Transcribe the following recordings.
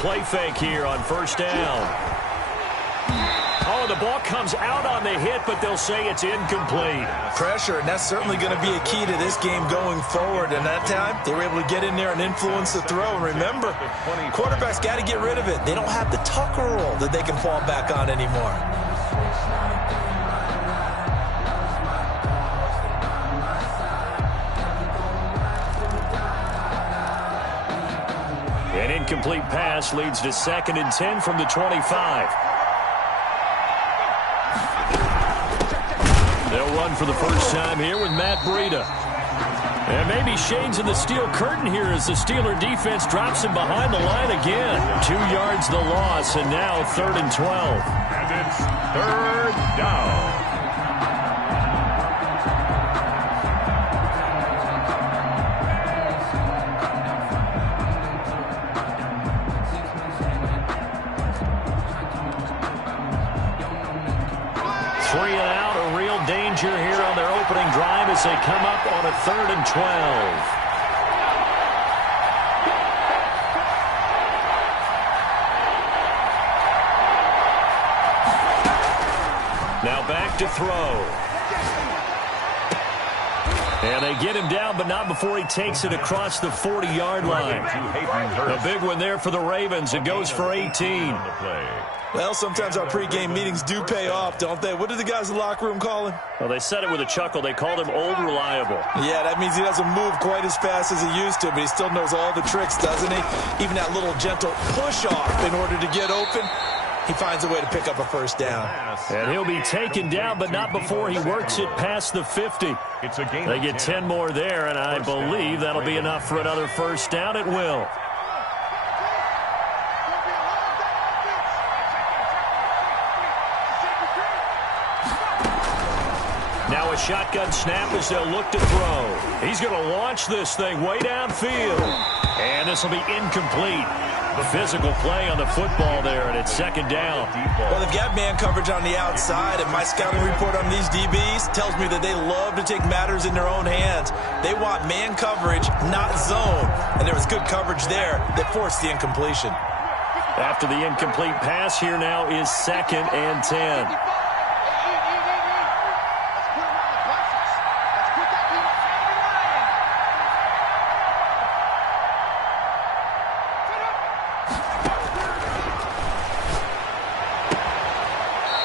play fake here on first down. Oh, the ball comes out on the hit, but they'll say it's incomplete. Pressure, and that's certainly going to be a key to this game going forward. And that time, they were able to get in there and influence the throw. And remember, quarterbacks got to get rid of it. They don't have the Tucker roll that they can fall back on anymore. An incomplete pass leads to 2nd and 10 from the 25. They'll run for the first time here with Matt Breida. And maybe shades in the steel curtain here as the Steeler defense drops him behind the line again. 2 yards the loss, and now 3rd and 12. And it's 3rd down. Danger here on their opening drive as they come up on a 3rd and 12. Now back to throw. And they get him down, but not before he takes it across the 40-yard line. A big one there for the Ravens. It goes for 18. Well, sometimes our pregame meetings do pay off, don't they? What did the guys in the locker room call him? Well, they said it with a chuckle. They called him Old Reliable. Yeah, that means he doesn't move quite as fast as he used to, but he still knows all the tricks, doesn't he? Even that little gentle push-off in order to get open. He finds a way to pick up a first down. And he'll be taken down, but not before he works it past the 50. They get 10 more there, and I believe that'll be enough for another first down. It will. Now a shotgun snap as they'll look to throw. He's going to launch this thing way downfield. And this will be incomplete. The physical play on the football there, and it's 2nd down. Well, they've got man coverage on the outside, and my scouting report on these DBs tells me that they love to take matters in their own hands. They want man coverage, not zone. And there was good coverage there that forced the incompletion. After the incomplete pass, here now is 2nd and 10.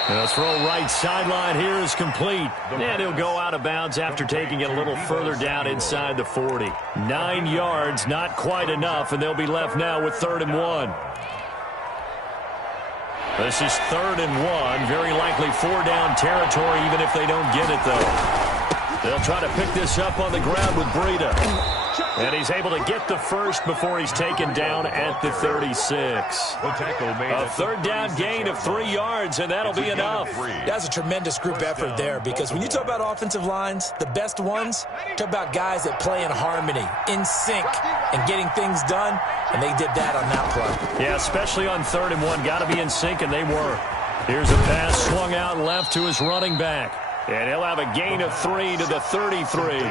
The throw right sideline here is complete. And he'll go out of bounds after taking it a little further down inside the 40. 9 yards, not quite enough, and they'll be left now with 3rd and 1. This is 3rd and 1. Very likely 4-down territory, even if they don't get it, though. They'll try to pick this up on the ground with Breida. And he's able to get the first before he's taken down at the 36. A 3rd down gain of 3 yards, and that'll be enough. That's a tremendous group effort there, because when you talk about offensive lines, the best ones, talk about guys that play in harmony, in sync, and getting things done, and they did that on that play. Yeah, especially on 3rd and 1. Got to be in sync, and they were. Here's a pass swung out left to his running back. And he'll have a gain of 3 to the 33.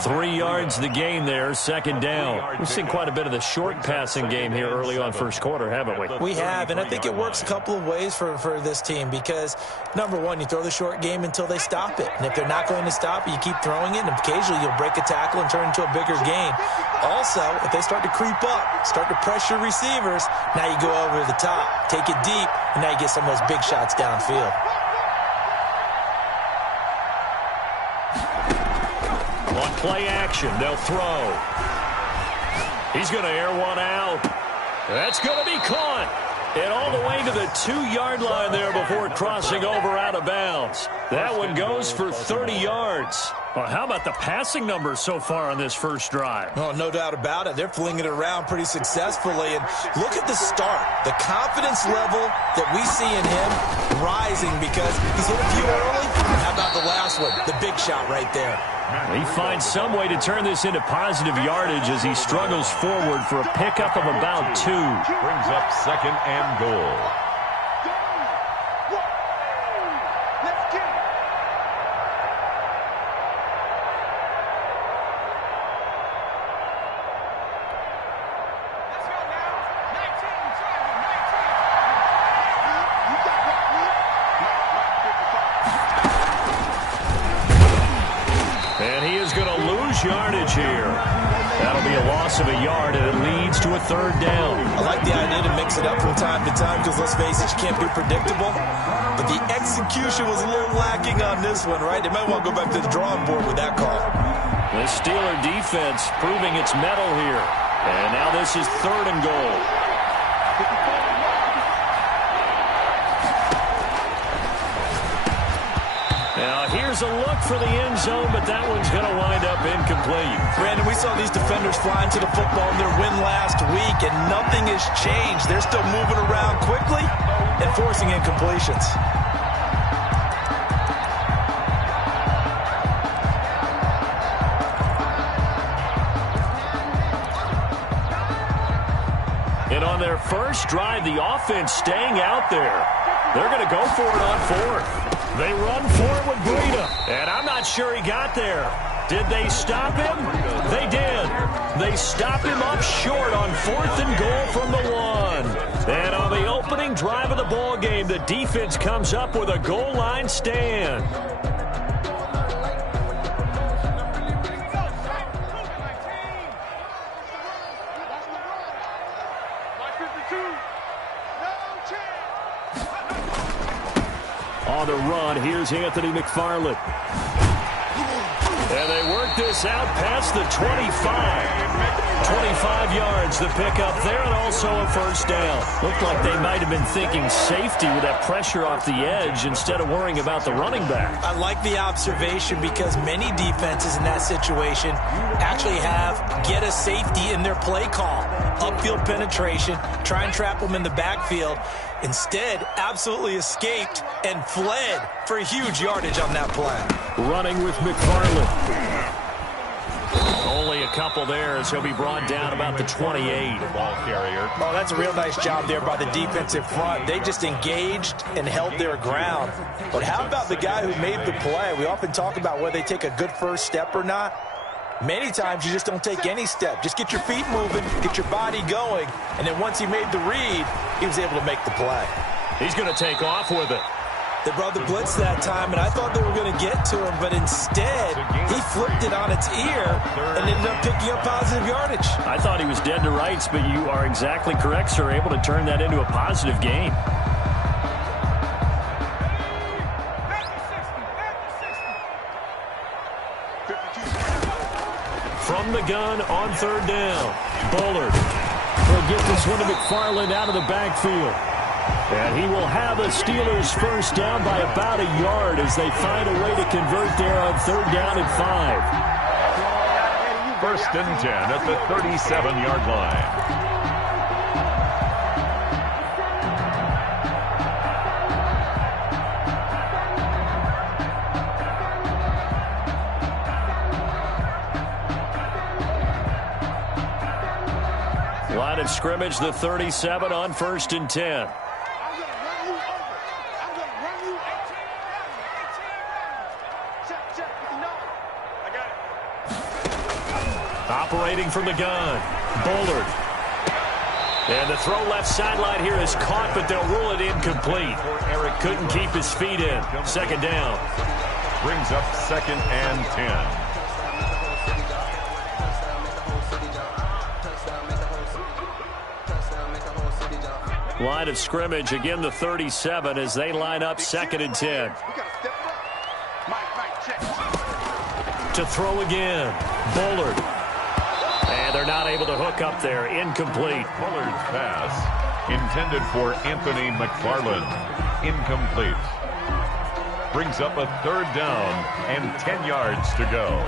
3 yards the gain there, 2nd down. We've seen quite a bit of the short passing game here early on first quarter, haven't we? We have, and I think it works a couple of ways for this team because, number one, you throw the short game until they stop it. And if they're not going to stop it, you keep throwing it, and occasionally you'll break a tackle and turn it into a bigger gain. Also, if they start to creep up, start to pressure receivers, now you go over the top, take it deep, and now you get some of those big shots downfield. On play action, they'll throw. He's going to air one out. That's going to be caught. And all the way to the 2-yard line there before crossing over out of bounds. That one goes for 30 yards. Well, how about the passing numbers so far on this first drive? Oh, no doubt about it. They're flinging it around pretty successfully. And look at the start. The confidence level that we see in him rising because he's hit a few early. How about the last one? The big shot right there. He finds some way to turn this into positive yardage as he struggles forward for a pickup of about 2. Brings up 2nd and goal. yardage here. That'll be a loss of a yard, and it leads to a third down. I like the idea to mix it up from time to time because, let's face it, you can't be predictable. But the execution was a little lacking on this one, right? They might want to go back to the drawing board with that call. The Steeler defense proving its mettle here. And now this is 3rd and goal. Now here's a look for the end zone, but that one's going to wind up incomplete. Brandon, we saw these defenders flying to the football in their win last week, and nothing has changed. They're still moving around quickly and forcing incompletions. And on their first drive, the offense staying out there. They're going to go for it on 4th. They run for it with Breida, and I'm not sure he got there. Did they stop him? They did. They stopped him up short on 4th and goal from the 1. And on the opening drive of the ball game, the defense comes up with a goal line stand. On the run, here's Anthony McFarland. And they work this out past the 25. 25 yards to pick up there, and also a first down. Looked like they might have been thinking safety with that pressure off the edge instead of worrying about the running back. I like the observation because many defenses in that situation actually have get a safety in their play call. Upfield penetration, try and trap them in the backfield. Instead, absolutely escaped and fled for huge yardage on that play. Running with McFarland. Only a couple there as he'll be brought down about the 28. Ball carrier. Oh, that's a real nice job there by the defensive front. They just engaged and held their ground. But how about the guy who made the play? We often talk about whether they take a good first step or not. Many times you just don't take any step. Just get your feet moving, get your body going, and then once he made the read, he was able to make the play. He's going to take off with it. They brought the blitz that time, and I thought they were going to get to him, but instead, he flipped it on its ear and ended up picking up positive yardage. I thought he was dead to rights, but you are exactly correct, sir, able to turn that into a positive gain. From the gun on 3rd down, Bullard will get this one to McFarland out of the backfield. And he will have the Steelers first down by about a yard as they find a way to convert there on 3rd down and 5. 1st and 10 at the 37-yard line. Line of scrimmage, the 37 on 1st and 10. Operating from the gun, Bullard. And the throw left sideline here is caught, but they'll rule it incomplete. Eric couldn't keep his feet in. 2nd down. Brings up 2nd and 10. Line of scrimmage, again the 37 as they line up 2nd and 10. To throw again, Bullard. And they're not able to hook up there, incomplete. Bullard's pass intended for Anthony McFarland, incomplete. Brings up a 3rd down and 10 yards to go.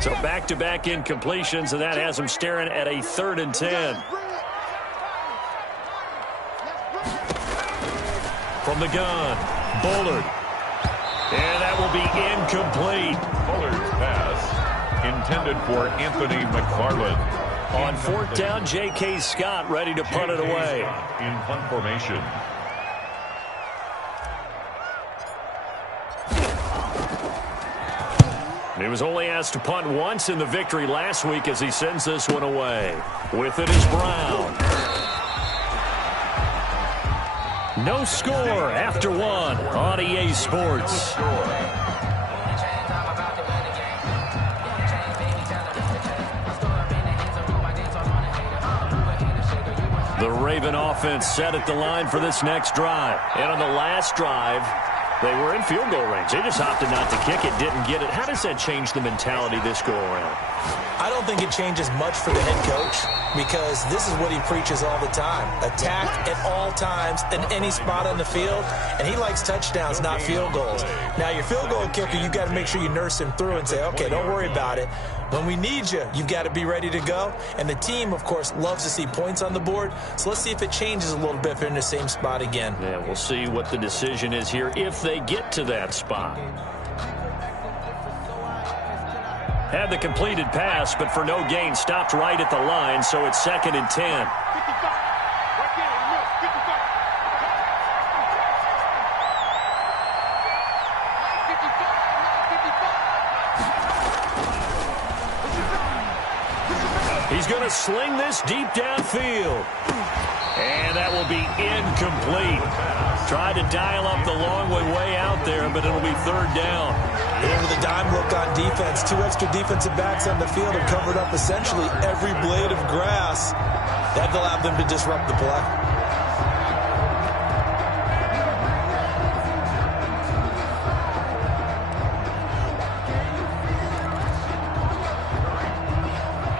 So back-to-back incompletions, and that has them staring at a 3rd and 10. From the gun, Bullard. And that will be incomplete. Bullard's pass intended for Anthony McFarland. On 4th down, J.K. Scott ready to punt it away. In punt formation. He was only asked to punt once in the victory last week as he sends this one away. With it is Brown. No score after one on EA Sports. The Raven offense set at the line for this next drive. And on the last drive, they were in field goal range. They just opted not to kick it, didn't get it. How does that change the mentality this go around? I don't think it changes much for the head coach because this is what he preaches all the time. Attack at all times in any spot on the field, and he likes touchdowns, not field goals. Now, your field goal kicker, you've got to make sure you nurse him through and say, okay, don't worry about it. When we need you, you've got to be ready to go. And the team, of course, loves to see points on the board. So let's see if it changes a little bit if they're in the same spot again. Yeah, we'll see what the decision is here if they get to that spot. Had the completed pass, but for no gain, stopped right at the line, so it's 2nd and 10. He's going to sling this deep downfield. And that will be incomplete. Tried to dial up the long way out there, but it'll be 3rd down. And with a dime look on defense, 2 extra defensive backs on the field have covered up essentially every blade of grass. That allowed them to disrupt the play.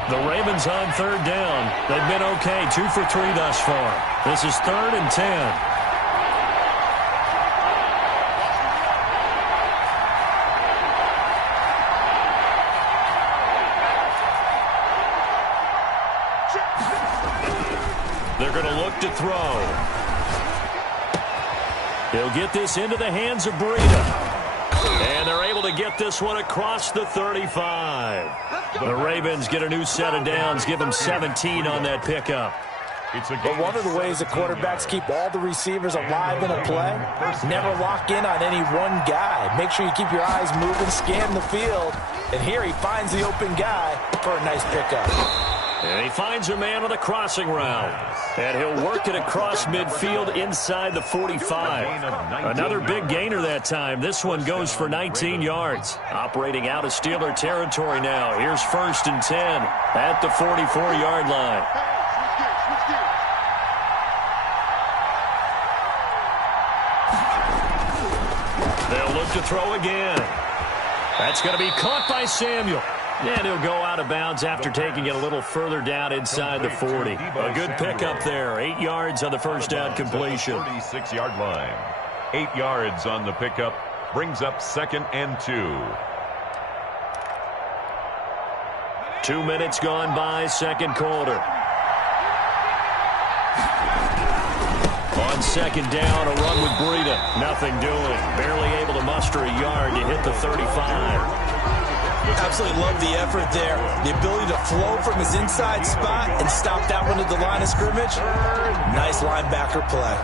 The Ravens on 3rd down. They've been okay, 2 for 3 thus far. This is 3rd and 10. They're going to look to throw. He'll get this into the hands of Breida. And they're able to get this one across the 35. The Ravens get a new set of downs, give them 17 on that pickup. But one of the ways that quarterbacks keep all the receivers alive in a play, never lock in on any one guy. Make sure you keep your eyes moving, scan the field. And here he finds the open guy for a nice pickup. And he finds a man on the crossing route. And he'll work it across midfield inside the 45. Another big gainer that time. This one goes for 19 yards. Operating out of Steeler territory now. Here's 1st and 10 at the 44-yard line. They'll look to throw again. That's going to be caught by Samuel. And he'll go out of bounds after taking it a little further down inside the 40. A good pickup there. 8 yards on the first down completion. 36-yard line. 8 yards on the pickup. Brings up 2nd and 2. 2 minutes gone by, 2nd quarter. On 2nd down, a run with Breida. Nothing doing. Barely able to muster a yard to hit the 35. Absolutely love the effort there. The ability to flow from his inside spot and stop that one at the line of scrimmage. Nice linebacker play.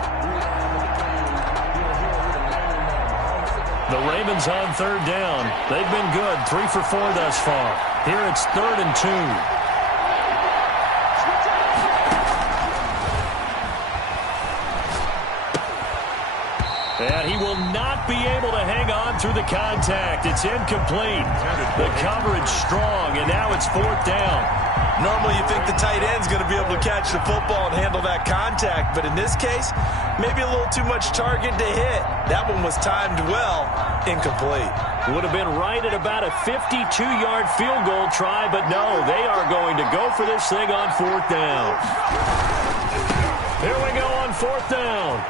The Ravens on 3rd down. They've been good. 3 for 4 thus far. Here it's 3rd and 2. And he will not be able to hang on through the contact. It's incomplete. The coverage strong, and now it's 4th down. Normally you think the tight end's going to be able to catch the football and handle that contact, but in this case, maybe a little too much target to hit. That one was timed well. Incomplete. Would have been right at about a 52-yard field goal try, but no, they are going to go for this thing on 4th down. Here we go on 4th down.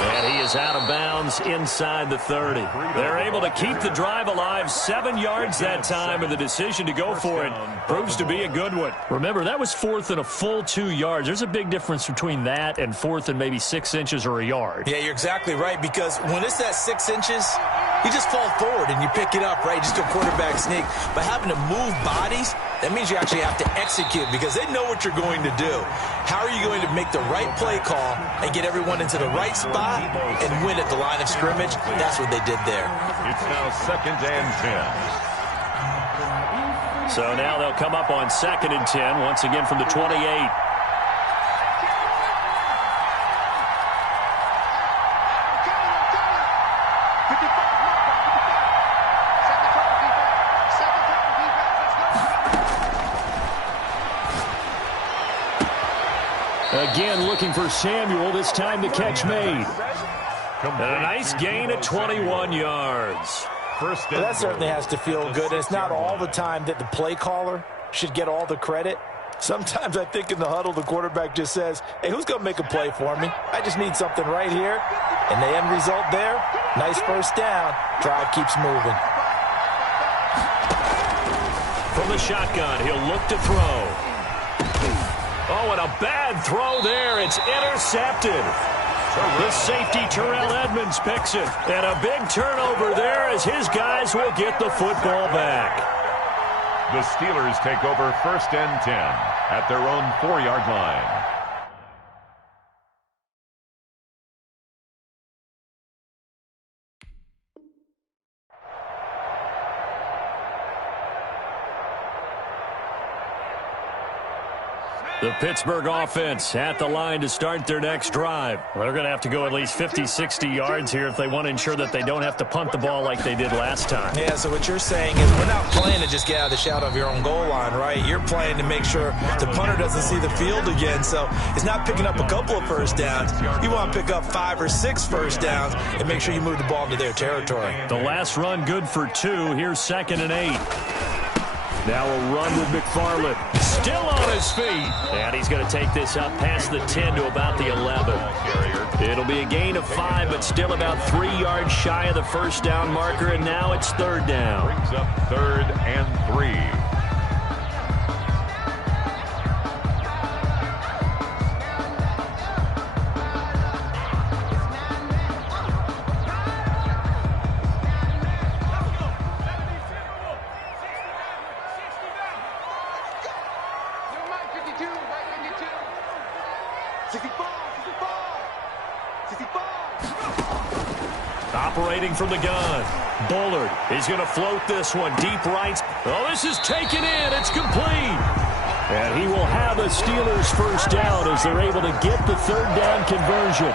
And he is out of bounds inside the 30. They're able to keep the drive alive. 7 yards that time, and the decision to go for it proves to be a good one. Remember, that was 4th and a full 2 yards. There's a big difference between that and 4th and maybe 6 inches or a yard. Yeah, you're exactly right, because when it's that 6 inches, you just fall forward and you pick it up, right? Just go quarterback sneak. But having to move bodies, that means you actually have to execute because they know what you're going to do. How are you going to make the right play call and get everyone into the right spot and win at the line of scrimmage? That's what they did there. It's now 2nd and 10. So now they'll come up on 2nd and 10, once again from the 28. Again, looking for Samuel. This time the catch made. And a nice gain of 21 yards. Well, that certainly has to feel good. It's not all the time that the play caller should get all the credit. Sometimes I think in the huddle, the quarterback just says, hey, who's going to make a play for me? I just need something right here. And the end result there, nice first down. Drive keeps moving. From the shotgun, he'll look to throw. Oh, and a bad throw there. It's intercepted. The safety, Terrell Edmonds, picks it. And a big turnover there as his guys will get the football back. The Steelers take over 1st and 10 at their own 4-yard line. The Pittsburgh offense at the line to start their next drive. They're going to have to go at least 50, 60 yards here if they want to ensure that they don't have to punt the ball like they did last time. Yeah, so what you're saying is we're not playing to just get out of the shadow of your own goal line, right? You're playing to make sure the punter doesn't see the field again. So it's not picking up a couple of first downs. You want to pick up 5 or 6 first downs and make sure you move the ball into their territory. The last run good for 2. Here's 2nd and 8. Now a run with McFarland. Still on his feet. And he's going to take this up past the 10 to about the 11. It'll be a gain of 5, but still about 3 yards shy of the first down marker, and now it's 3rd down. Brings up 3rd and 3. Operating from the gun. Bullard. He's going to float this one deep right. Oh, this is taken in. It's complete. And he will have the Steelers first down as they're able to get the 3rd down conversion.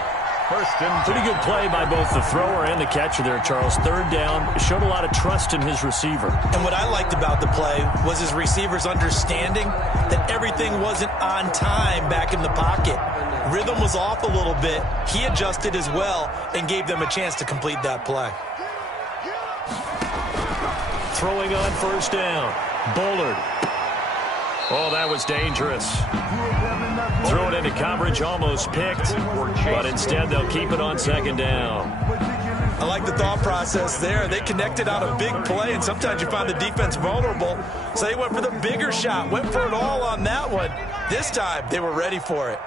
Pretty good play by both the thrower and the catcher there, Charles. 3rd down. Showed a lot of trust in his receiver. And what I liked about the play was his receivers understanding that everything wasn't on time back in the pocket. Rhythm was off a little bit. He adjusted as well and gave them a chance to complete that play. Throwing on 1st down. Bullard. Oh, that was dangerous. Throw it into coverage, almost picked. But instead, they'll keep it on 2nd down. I like the thought process there. They connected on a big play, and sometimes you find the defense vulnerable. So they went for the bigger shot, went for it all on that one. This time, they were ready for it.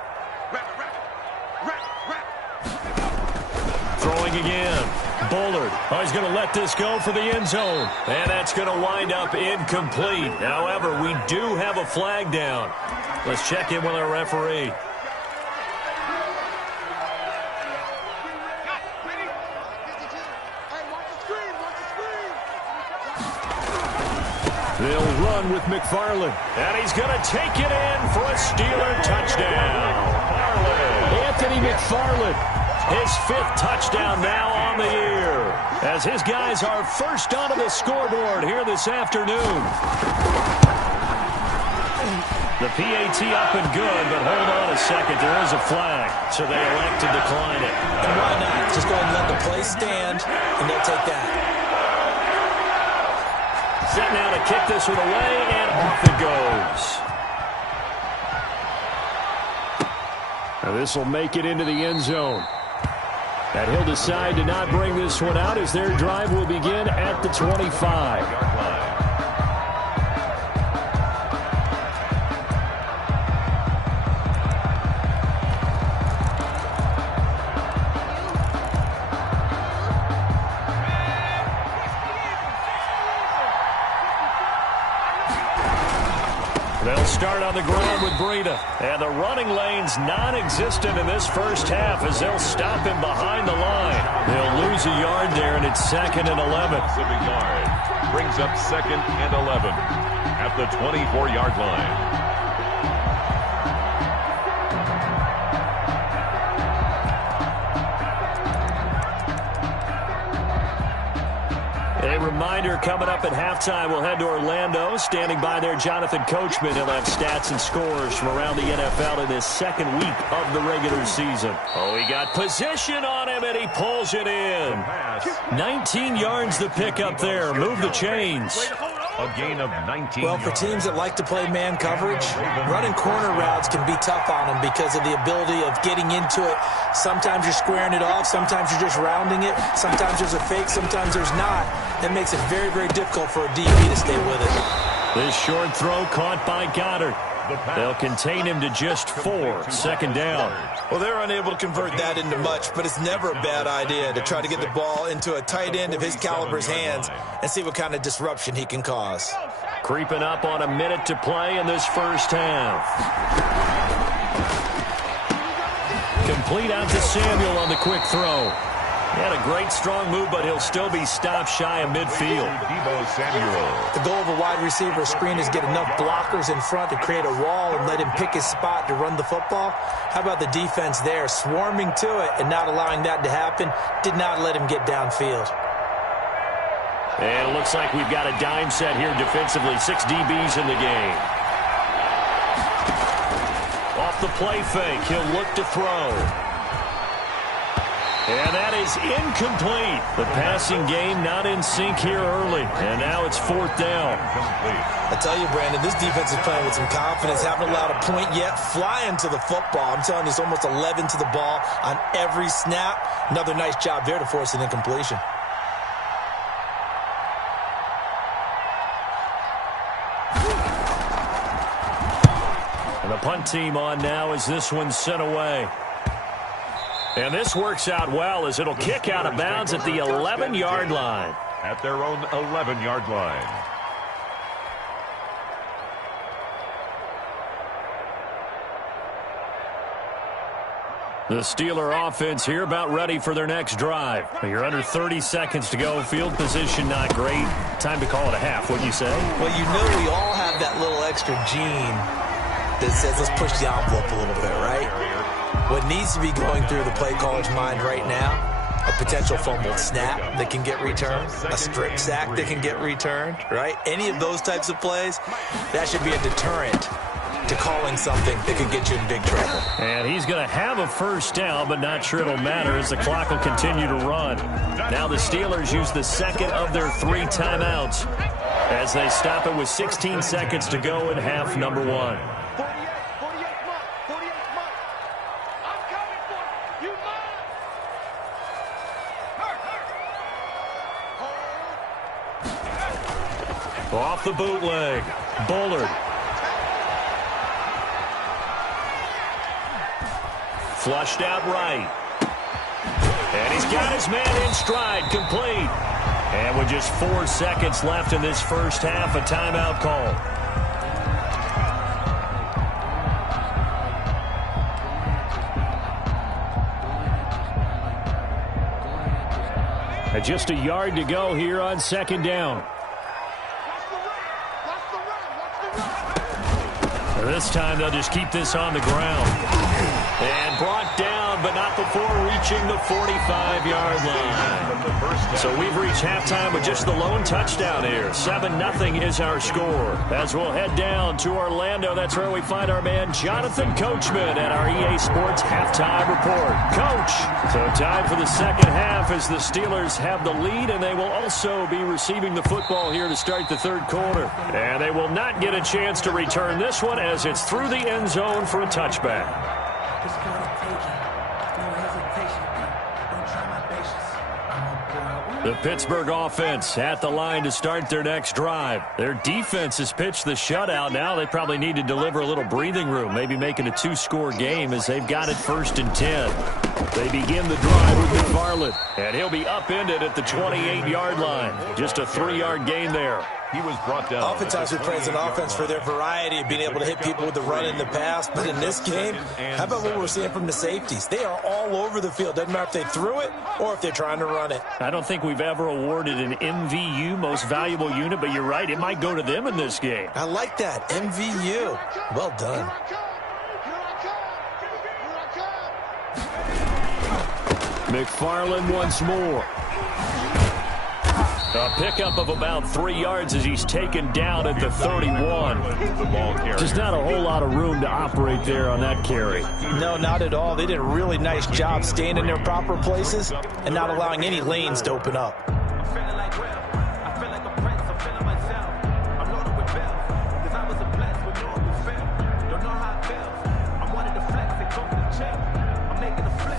Throwing again. Bullard. Oh, he's going to let this go for the end zone. And that's going to wind up incomplete. However, we do have a flag down. Let's check in with our referee. They'll run with McFarland. And he's going to take it in for a Steeler touchdown. Anthony McFarland. His 5th touchdown now on the year, as his guys are first onto the scoreboard here this afternoon. The PAT up and good, but hold on a second. There is a flag, so they elect to decline it. And why not? Just go ahead and let the play stand, and they'll take that. Set now to kick this one away, and off it goes. Now this will make it into the end zone. And he'll decide to not bring this one out as their drive will begin at the 25. They'll start on the ground with Breida. And the running lane's non-existent in this first half as they'll stop him behind the line. They'll lose a yard there, and it's 2nd and 11. Brings up 2nd and 11 at the 24-yard line. A reminder, coming up at halftime, we'll head to Orlando. Standing by there, Jonathan Coachman. He'll have stats and scores from around the NFL in his second week of the regular season. Oh, he got position on him, and he pulls it in. 19 yards the pick up there. Move the chains. A gain of 19 Well, for teams that like to play man coverage, running corner routes can be tough on them because of the ability of getting into it. Sometimes you're squaring it off. Sometimes you're just rounding it. Sometimes there's a fake. Sometimes there's not. That makes it very, very difficult for a DB to stay with it. This short throw caught by Goddard. They'll contain him to just 4. 2nd down. Well, they're unable to convert that into much, but it's never a bad idea to try to get the ball into a tight end of his caliber's hands and see what kind of disruption he can cause. Creeping up on a minute to play in this first half. Complete out to Samuel on the quick throw. He had a great, strong move, but he'll still be stopped shy of midfield. The goal of a wide receiver screen is get enough blockers in front to create a wall and let him pick his spot to run the football. How about the defense there, swarming to it and not allowing that to happen? Did not let him get downfield. And it looks like we've got a dime set here defensively. 6 DBs in the game. Off the play fake, he'll look to throw. And that is incomplete. The passing game not in sync here early. And now it's 4th down. I tell you, Brandon, this defense is playing with some confidence. Haven't allowed a point yet. Flying to the football. I'm telling you, it's almost 11 to the ball on every snap. Another nice job there to force an incompletion. And the punt team on now as this one's sent away. And this works out well as it'll kick out of bounds at the 11-yard line. At their own 11-yard line. The Steeler offense here about ready for their next drive. You're under 30 seconds to go. Field position not great. Time to call it a half, wouldn't you say? Well, you know we all have that little extra gene that says let's push the envelope a little bit, right? What needs to be going through the play caller's mind right now, a potential fumbled snap that can get returned, a strip sack that can get returned, right? Any of those types of plays, that should be a deterrent to calling something that could get you in big trouble. And he's going to have a first down, but not sure it'll matter as the clock will continue to run. Now the Steelers use the second of their 3 timeouts as they stop it with 16 seconds to go in half number 1. Off the bootleg, Bullard. Flushed out right. And he's got his man in stride, complete. And with just 4 seconds left in this first half, a timeout call. And just a yard to go here on 2nd down. This time they'll just keep this on the ground. And brought down, but not before reaching the 45-yard line. So we've reached halftime with just the lone touchdown here. 7-0 is our score. As we'll head down to Orlando, that's where we find our man Jonathan Coachman at our EA Sports Halftime Report. Coach, so time for the second half as the Steelers have the lead, and they will also be receiving the football here to start the 3rd quarter. And they will not get a chance to return this one as it's through the end zone for a touchback. Just gotta take it. No hesitation. Don't try my patience. The Pittsburgh offense at the line to start their next drive. Their defense has pitched the shutout. Now they probably need to deliver a little breathing room, maybe make it a 2-score game as they've got it 1st and 10. They begin the drive with McFarland, and he'll be upended at the 28-yard line. Just a 3-yard gain there. He was brought down. Oftentimes we praise an offense for their variety of being able to hit people with the run in the pass. But in this game, how about what we're seeing from the safeties? They are all over the field. Doesn't matter if they threw it or if they're trying to run it. I don't think we've ever awarded an MVU, most valuable unit, but you're right. It might go to them in this game. I like that. MVU. Well done. McFarland once more. A pickup of about 3 yards as he's taken down at the 31. Just not a whole lot of room to operate there on that carry. No, not at all. They did a really nice job staying in their proper places and not allowing any lanes to open up.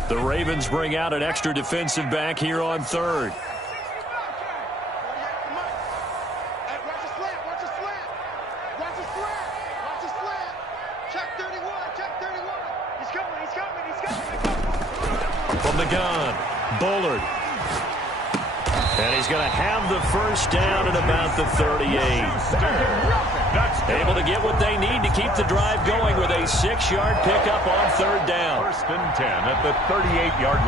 The Ravens bring out an extra defensive back here on third. From the gun, Bullard. And he's going to have the first down at about the 38. Able to get what they need to keep the drive going with a 6-yard pickup on third down. First and 10 at the 38-yard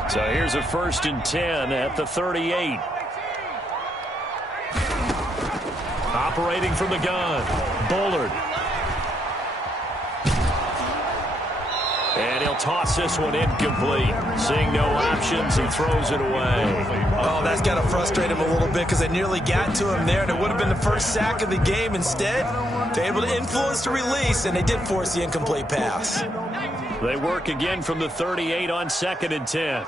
line. So here's a first and 10 at the 38. Operating from the gun, Bullard. And he'll toss this one incomplete. Seeing no options, he throws it away. Oh, that's got to frustrate him a little bit because they nearly got to him there, and it would have been the first sack of the game. Instead, they're able to influence the release, and they did force the incomplete pass. They work again from the 38 on 2nd and 10.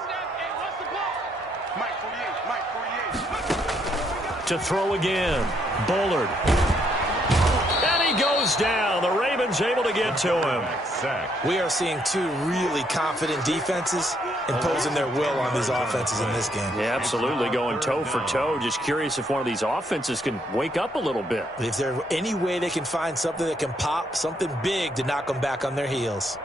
To throw again, Bullard. And he goes down. The Ravens able to get to him. We are seeing two really confident defenses imposing their will on these offenses in this game. Yeah, absolutely, going toe for toe. Just curious if one of these offenses can wake up a little bit. If there's any way they can find something that can pop, something big to knock them back on their heels.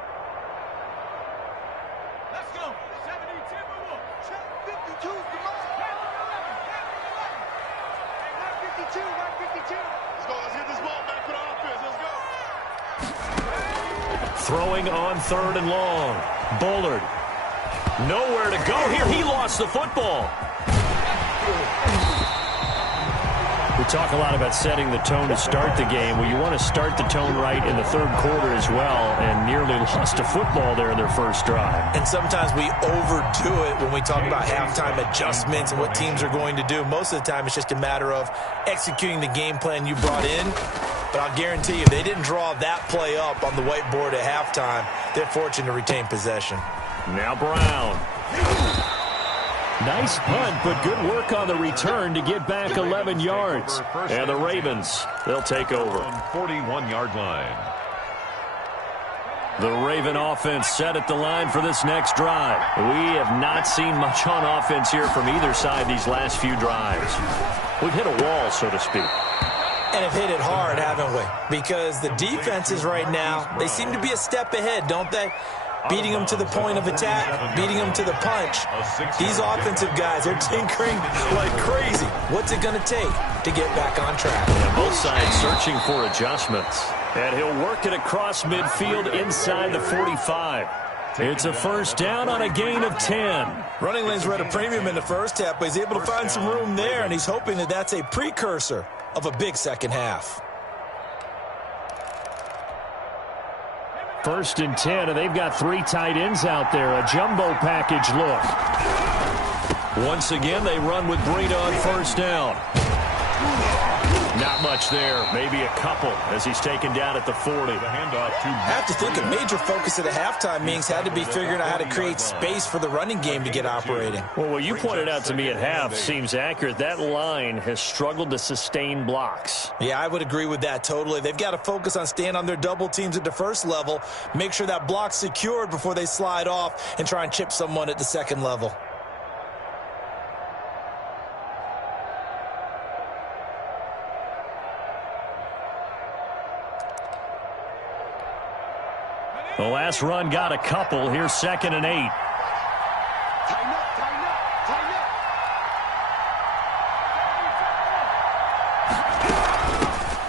Throwing on third and long. Bullard. Nowhere to go here. He lost the football. We talk a lot about setting the tone to start the game. Well, you want to start the tone right in the third quarter as well, and nearly lost a football there in their first drive. And sometimes we overdo it when we talk about halftime adjustments and what teams are going to do. Most of the time, it's just a matter of executing the game plan you brought in. But I'll guarantee you, they didn't draw that play up on the whiteboard at halftime. They're fortunate to retain possession. Now Brown. Nice punt, but good work on the return to get back 11 yards. And the Ravens, they'll take over. 41-yard line. The Raven offense set at the line for this next drive. We have not seen much on offense here from either side these last few drives. We've hit a wall, so to speak. And have hit it hard, haven't we? Because the defenses right now, they seem to be a step ahead, don't they? Beating them to the point of attack, beating them to the punch. These offensive guys, they're tinkering like crazy. What's it going to take to get back on track? And both sides searching for adjustments. And he'll work it across midfield inside the 45. It's a first down on a gain of 10. Running lanes were at a premium in the first half, but he's able to find some room there, and he's hoping that that's a precursor of a big second half. First and 10, and they've got 3 tight ends out there. A jumbo package look. Once again, they run with Breida on first down. Not much there. Maybe a couple as he's taken down at the 40. The handoff to I have to think a major focus of the halftime meetings had to be figuring out how to create space for the running game to get operating. Well, what you pointed out to me at half seems accurate. That line has struggled to sustain blocks. Yeah, I would agree with that totally. They've got to focus on staying on their double teams at the first level, make sure that block's secured before they slide off and try and chip someone at the second level. The last run got a couple. Here's 2nd and 8.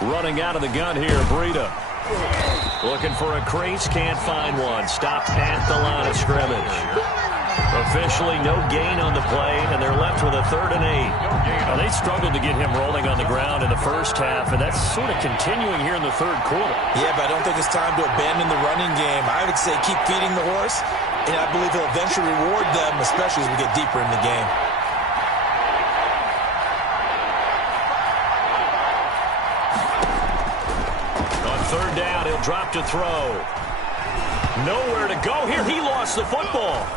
Running out of the gun here, Breida. Looking for a crease, can't find one. Stopped at the line of scrimmage. Officially no gain on the play, and they're left with a 3rd and 8. Now, they struggled to get him rolling on the ground in the first half, and that's sort of continuing here in the 3rd quarter. Yeah, but I don't think it's time to abandon the running game. I would say keep feeding the horse, and I believe he'll eventually reward them, especially as we get deeper in the game. On 3rd down, he'll drop to throw. Nowhere to go here. He lost the football.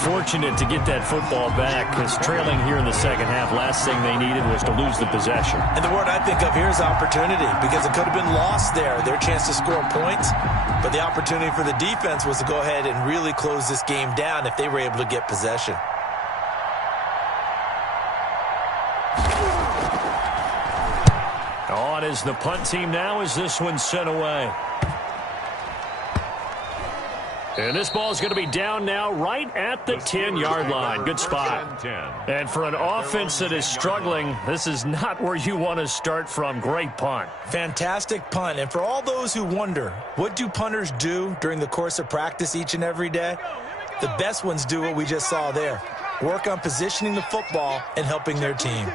Fortunate to get that football back, because trailing here in the second half, last thing they needed was to lose the possession. And the word I think of here is opportunity, because it could have been lost there, their chance to score points. But the opportunity for the defense was to go ahead and really close this game down if they were able to get possession. On is the punt team now as this one's sent away. And this ball is going to be down now right at the 10-yard line. Good spot. And for an offense that is struggling, this is not where you want to start from. Great punt. Fantastic punt. And for all those who wonder, what do punters do during the course of practice each and every day? The best ones do what we just saw there. Work on positioning the football and helping their team.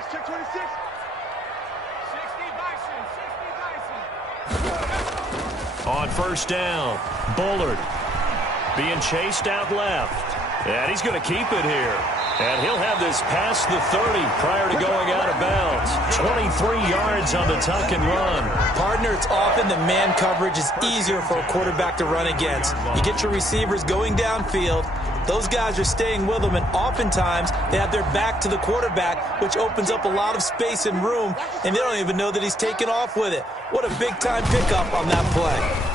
On 1st down, Bullard being chased out left. And he's going to keep it here. And he'll have this past the 30 prior to going out of bounds. 23 yards on the tuck and run. Partner, it's often the man coverage is easier for a quarterback to run against. You get your receivers going downfield. Those guys are staying with them, and oftentimes they have their back to the quarterback, which opens up a lot of space and room, and they don't even know that he's taken off with it. What a big-time pickup on that play.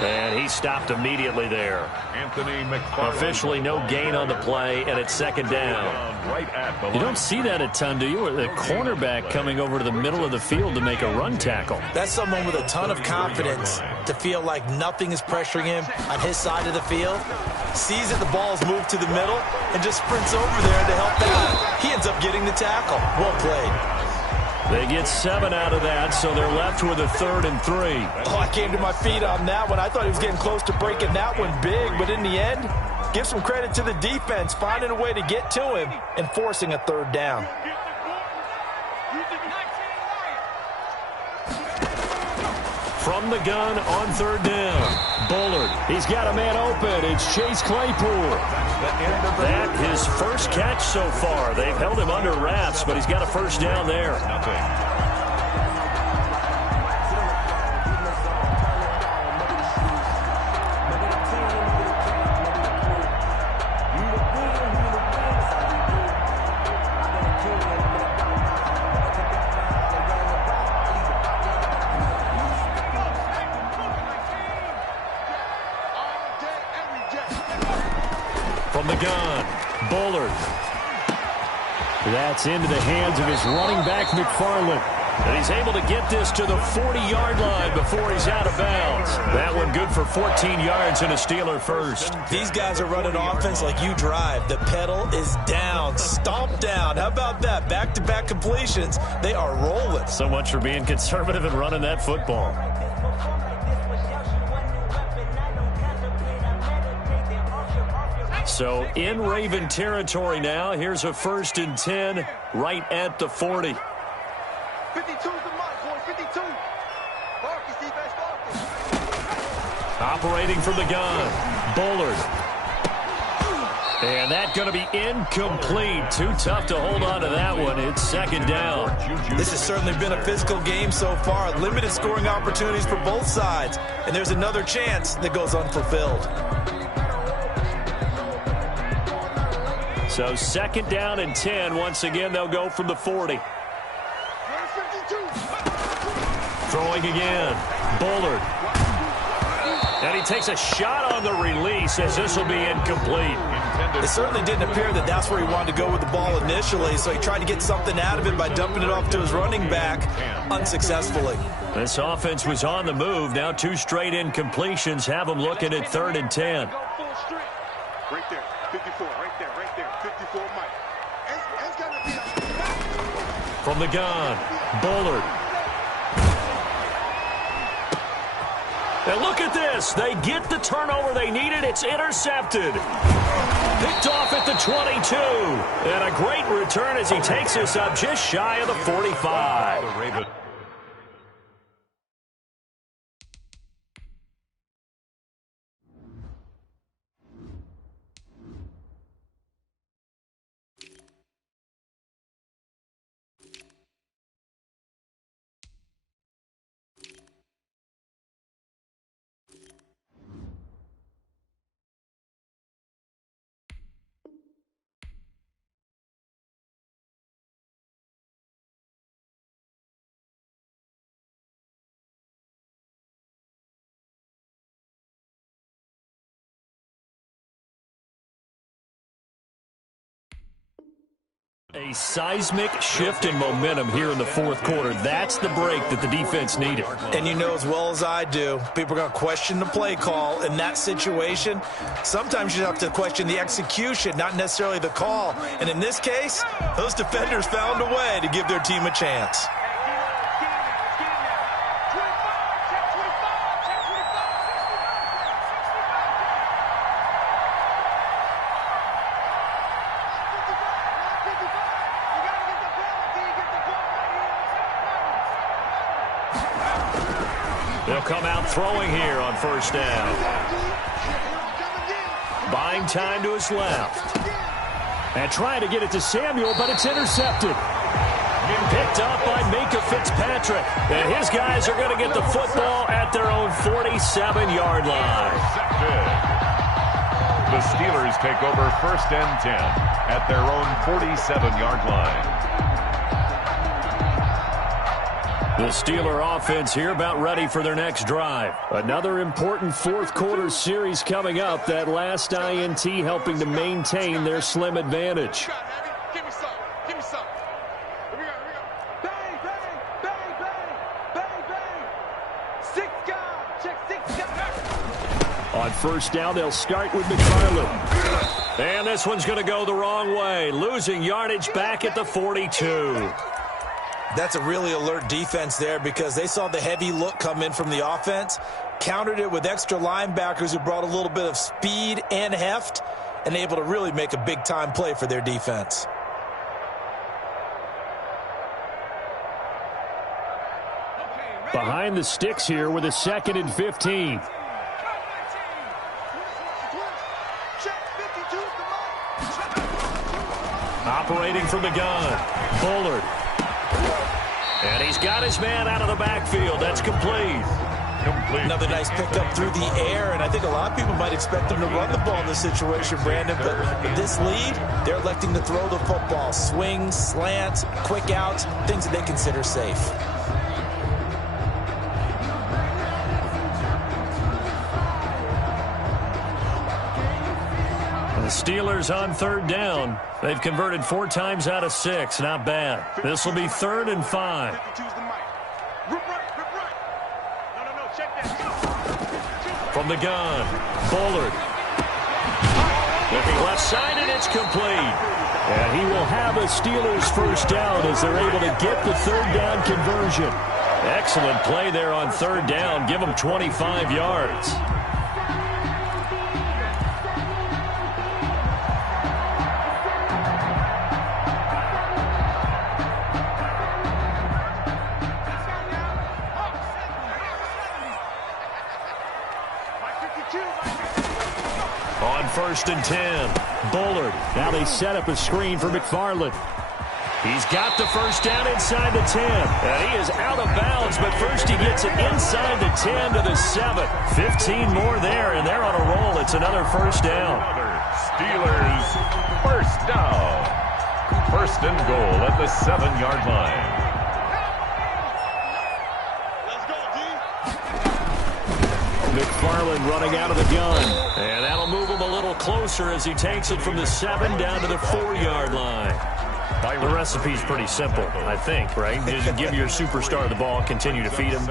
And he stopped immediately there. Anthony McFarland. Officially no gain on the play, and it's 2nd down. You don't see that a ton, do you? With a cornerback coming over to the middle of the field to make a run tackle. That's someone with a ton of confidence to feel like nothing is pressuring him on his side of the field. Sees that the ball's moved to the middle and just sprints over there to help out. He ends up getting the tackle. Well played. They get 7 out of that, so they're left with a 3rd and 3. Oh, I came to my feet on that one. I thought he was getting close to breaking that one big, but in the end, give some credit to the defense, finding a way to get to him and forcing a 3rd down. From the gun on 3rd down, Bullard. He's got a man open. It's Chase Claypool. That his first catch so far. They've held him under wraps, but he's got a 1st down there. From the gun, Bullard. That's into the hands of his running back, McFarland. And he's able to get this to the 40-yard line before he's out of bounds. That one good for 14 yards and a Steeler first. These guys are running offense like you drive. The pedal is down, stomped down. How about that? Back-to-back completions. They are rolling. So much for being conservative and running that football. So in Raven territory now. Here's a 1st and 10 right at the 40. 52's the mark, boy. 52. Marcus, defense, Marcus. Operating from the gun, Bullard. And that's going to be incomplete. Too tough to hold on to that one. It's 2nd down. This has certainly been a physical game so far. Limited scoring opportunities for both sides. And there's another chance that goes unfulfilled. So 2nd down and 10. Once again, they'll go from the 40. Throwing again. Bullard. And he takes a shot on the release as this will be incomplete. It certainly didn't appear that that's where he wanted to go with the ball initially, so he tried to get something out of it by dumping it off to his running back unsuccessfully. This offense was on the move. Now 2 straight incompletions have them looking at 3rd and 10. Right there, 54, right there, 54, Mike. It's gonna be From the gun, Bullard. And look at this. They get the turnover they needed. It's intercepted. Picked off at the 22. And a great return as he takes us up just shy of the 45. A seismic shift in momentum here in the 4th quarter. That's the break that the defense needed. And you know as well as I do, people are going to question the play call in that situation. Sometimes you have to question the execution, not necessarily the call. And in this case, those defenders found a way to give their team a chance. They'll come out throwing here on 1st down. Buying time to his left. And trying to get it to Samuel, but it's intercepted. Picked up by Minka Fitzpatrick. And his guys are going to get the football at their own 47-yard line. The Steelers take over 1st and 10 at their own 47-yard line. The Steeler offense here about ready for their next drive. Another important 4th quarter series coming up. That last INT helping to maintain their slim advantage. Give me some. Give me some. Here we go. Bang, bang, bang, bang, bang, bang. 6 guys. Check 6 guys. On 1st down, they'll start with McFarland. And this one's going to go the wrong way. Losing yardage back at the 42. That's a really alert defense there because they saw the heavy look come in from the offense, countered it with extra linebackers who brought a little bit of speed and heft, and able to really make a big-time play for their defense. Behind the sticks here with a 2nd and 15. Operating from the gun, Bullard. And he's got his man out of the backfield. That's complete. Another nice pickup through the air, and I think a lot of people might expect them to run the ball in this situation, Brandon, but with this lead, they're electing to throw the football. Swings, slants, quick outs, things that they consider safe. The Steelers on 3rd down. They've converted 4 times out of 6. Not bad. This will be 3rd and 5. From the gun, Bullard. Looking left side, and it's complete. And he will have a Steelers 1st down as they're able to get the 3rd down conversion. Excellent play there on 3rd down. Give them 25 yards. On 1st and 10, Bullard. Now they set up a screen for McFarland. He's got the 1st down inside the 10. And he is out of bounds, but first he gets it inside the 10 to the 7. 15 more there, and they're on a roll. It's another 1st down. Steelers 1st down. 1st and goal at the 7-yard line. McFarland running out of the gun. And that'll move him a little closer as he takes it from the 7 down to the 4-yard line. The recipe's pretty simple, I think, right? Just give your superstar the ball, continue to feed him.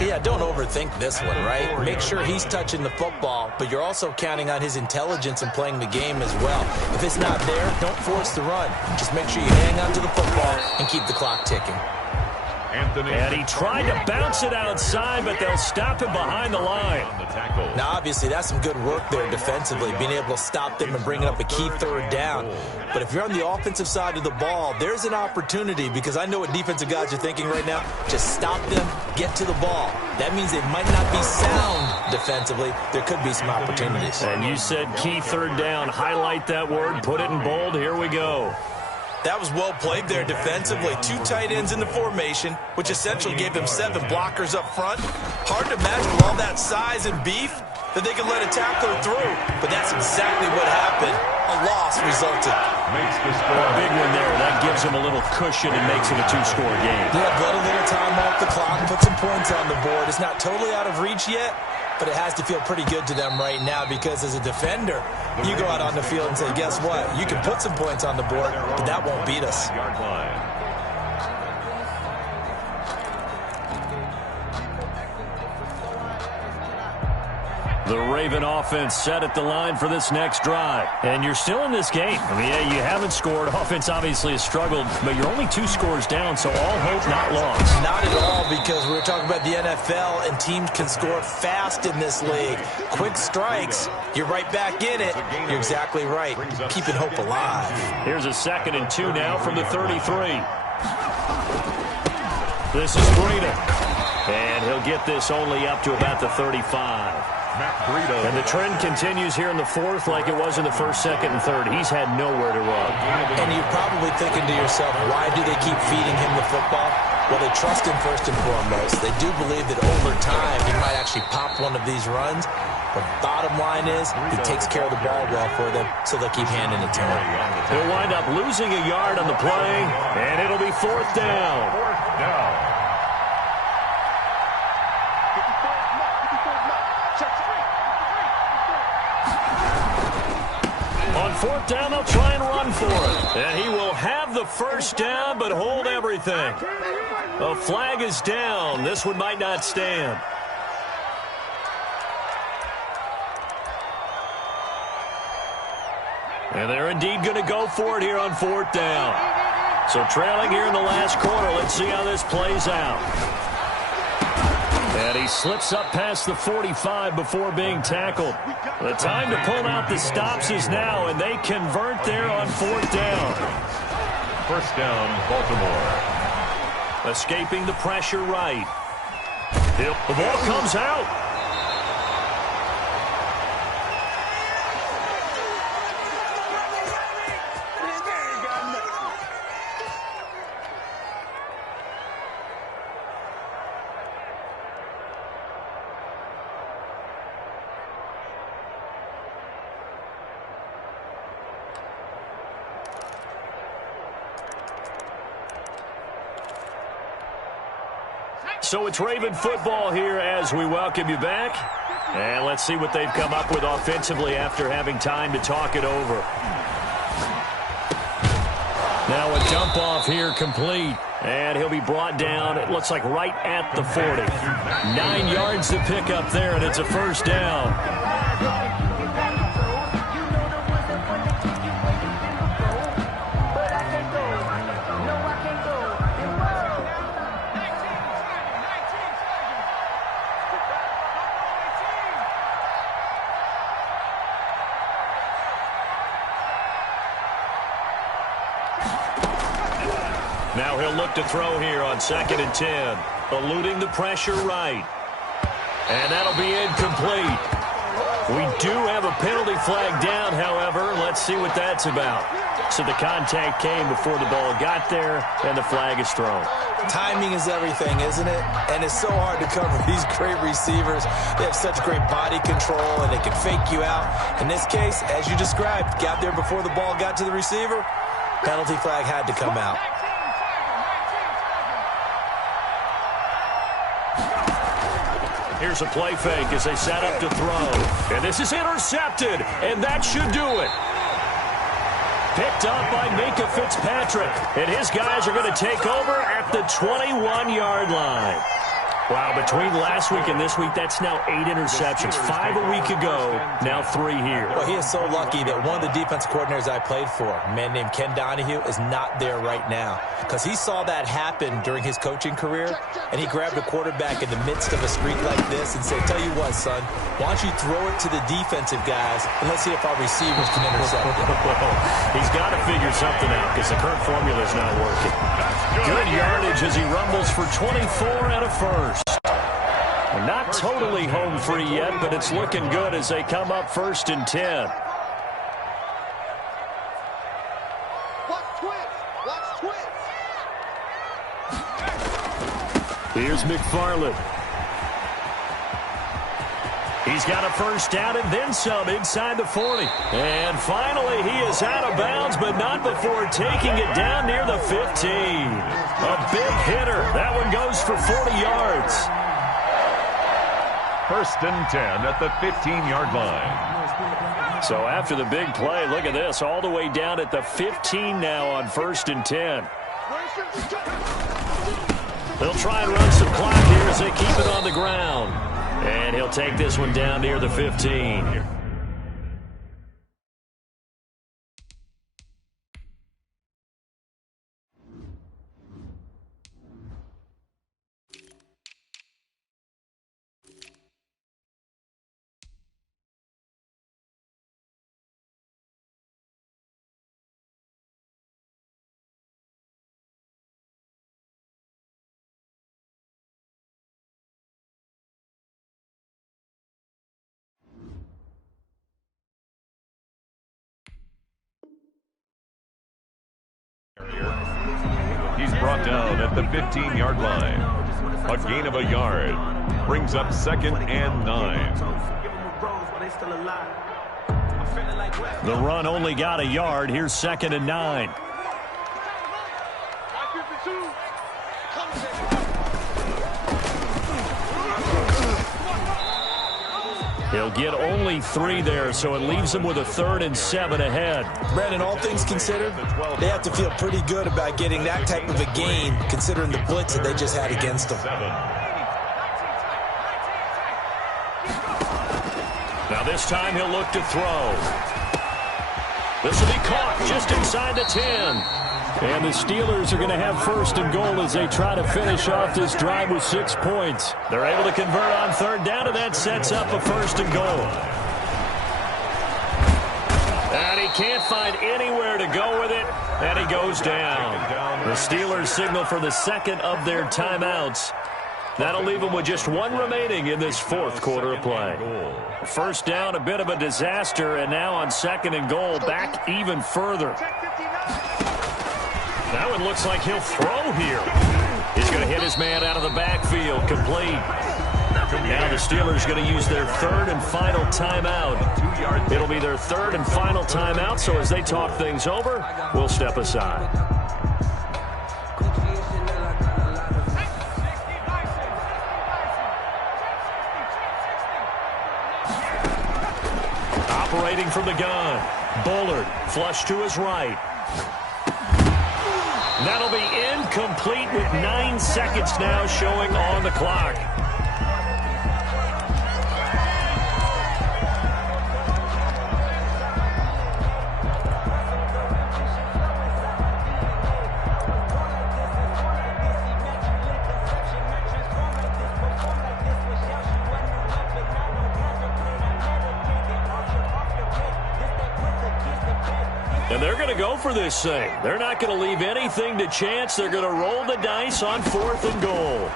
Yeah, don't overthink this one, right? Make sure he's touching the football, but you're also counting on his intelligence and playing the game as well. If it's not there, don't force the run. Just make sure you hang on to the football and keep the clock ticking. And he tried to bounce it outside, but they'll stop him behind the line. Now, obviously, that's some good work there defensively, being able to stop them and bringing up a key 3rd down. But if you're on the offensive side of the ball, there's an opportunity, because I know what defensive guys are thinking right now. Just stop them, get to the ball. That means they might not be sound defensively. There could be some opportunities. And you said key 3rd down. Highlight that word, put it in bold. Here we go. That was well played there defensively. 2 tight ends in the formation, which essentially gave them 7 blockers up front. Hard to imagine with all that size and beef that they could let a tackler through. But that's exactly what happened. A loss resulted. Makes the score. A big one there. That gives him a little cushion and makes it a 2-score game. Yeah, let a little time off the clock, put some points on the board. It's not totally out of reach yet, but it has to feel pretty good to them right now, because as a defender, you go out on the field and say, guess what? You can put some points on the board, but that won't beat us. The Raven offense set at the line for this next drive. And you're still in this game. I mean, yeah, you haven't scored. Offense obviously has struggled, but you're only 2 scores down, so all hope not lost. Not at all, because we were talking about the NFL, and teams can score fast in this league. Quick strikes, you're right back in it. You're exactly right. Keeping hope alive. Here's a 2nd and 2 now from the 33. This is Breida. And he'll get this only up to about the 35. And the trend continues here in the 4th like it was in the 1st, 2nd, and 3rd. He's had nowhere to run. And you're probably thinking to yourself, why do they keep feeding him the football? Well, they trust him first and foremost. They do believe that over time he might actually pop one of these runs. But bottom line is, he takes care of the ball well for them, so they'll keep handing it to him. He'll wind up losing a yard on the play, and it'll be 4th down. 4th down. On 4th down, they'll try and run for it. And he will have the 1st down, but hold everything. A flag is down. This one might not stand. And they're indeed going to go for it here on 4th down. So trailing here in the last quarter. Let's see how this plays out. And he slips up past the 45 before being tackled. The time to pull out the stops is now, and they convert there on 4th down. 1st down, Baltimore. Escaping the pressure right. The ball comes out. So it's Raven football here as we welcome you back. And let's see what they've come up with offensively after having time to talk it over. Now a dump off here complete. And he'll be brought down, it looks like right at the 40. 9 yards to pick up there, and it's a 1st down. Now he'll look to throw here on 2nd and 10. Eluding the pressure right. And that'll be incomplete. We do have a penalty flag down, however. Let's see what that's about. So the contact came before the ball got there, and the flag is thrown. Timing is everything, isn't it? And it's so hard to cover these great receivers. They have such great body control, and they can fake you out. In this case, as you described, got there before the ball got to the receiver. Penalty flag had to come out. Here's a play fake as they set up to throw. And this is intercepted, and that should do it. Picked up by Minka Fitzpatrick. And his guys are going to take over at the 21-yard line. Wow, between last week and this week, that's now 8 interceptions. 5 a week ago, now 3 here. Well, he is so lucky that one of the defense coordinators I played for, a man named Ken Donahue, is not there right now. Because he saw that happen during his coaching career, and he grabbed a quarterback in the midst of a streak like this and said, tell you what, son, why don't you throw it to the defensive guys, and let's see if our receivers can intercept it. He's got to figure something out because the current formula is not working. Good yardage as he rumbles for 24 and a first. Not totally home free yet, but it's looking good as they come up 1st and 10. Watch twins. Watch twins. Here's McFarland. He's got a first down and then some inside the 40. And finally, he is out of bounds, but not before taking it down near the 15. A big hitter. That one goes for 40 yards. 1st and 10 at the 15-yard line. So after the big play, look at this, all the way down at the 15 now on 1st and 10. They'll try and run some clock here as they keep it on the ground. And he'll take this one down near the 15. He's brought down at the 15-yard line. A gain of a yard brings up 2nd and 9. The run only got a yard. Here's 2nd and 9. He'll get only 3 there, so it leaves him with a 3rd and 7 ahead. Brandon, all things considered, they have to feel pretty good about getting that type of a gain, considering the blitz that they just had against them. Now this time he'll look to throw. This will be caught just inside the 10. And the Steelers are going to have 1st and goal as they try to finish off this drive with 6 points. They're able to convert on 3rd down, and that sets up a 1st and goal. And he can't find anywhere to go with it, and he goes down. The Steelers signal for the 2nd of their timeouts. That'll leave them with just 1 remaining in this 4th quarter of play. 1st down, a bit of a disaster, and now on 2nd and goal, back even further. That one looks like he'll throw here. He's going to hit his man out of the backfield, complete. Now the Steelers going to use their 3rd and final timeout. It'll be their 3rd and final timeout, so as they talk things over, we'll step aside. Operating from the gun, Bullard, flush to his right. That'll be incomplete with 9 seconds now showing on the clock. And they're going to go for this thing. They're not going to leave anything to chance. They're going to roll the dice on 4th and goal.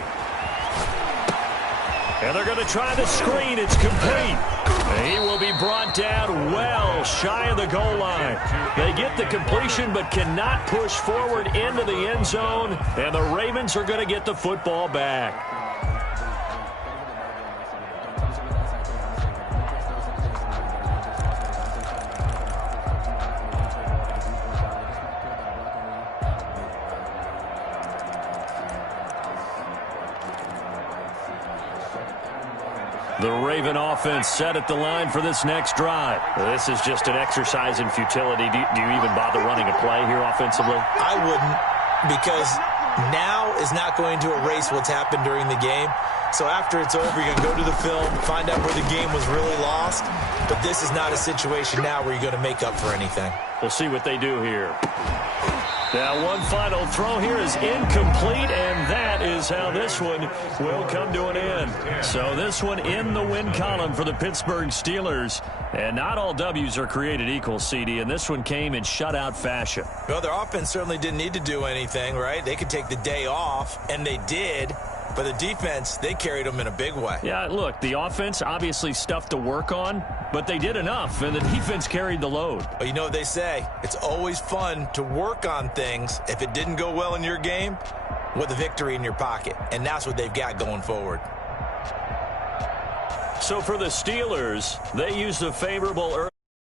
And they're going to try the screen. It's complete. And he will be brought down well shy of the goal line. They get the completion but cannot push forward into the end zone. And the Ravens are going to get the football back. The Raven offense set at the line for this next drive. This is just an exercise in futility. Do you even bother running a play here offensively? I wouldn't, because now is not going to erase what's happened during the game. So after it's over, you're going to go to the film, find out where the game was really lost. But this is not a situation now where you're going to make up for anything. We'll see what they do here. Now, one final throw here is incomplete, and that is how this one will come to an end. So this one in the win column for the Pittsburgh Steelers. And not all W's are created equal, CD, and this one came in shutout fashion. Well, their offense certainly didn't need to do anything, right? They could take the day off, and they did. But the defense, they carried them in a big way. Yeah, look, the offense obviously stuff to work on, but they did enough, and the defense carried the load. Well, you know what they say. It's always fun to work on things if it didn't go well in your game with a victory in your pocket. And that's what they've got going forward. So for the Steelers, they used a favorable early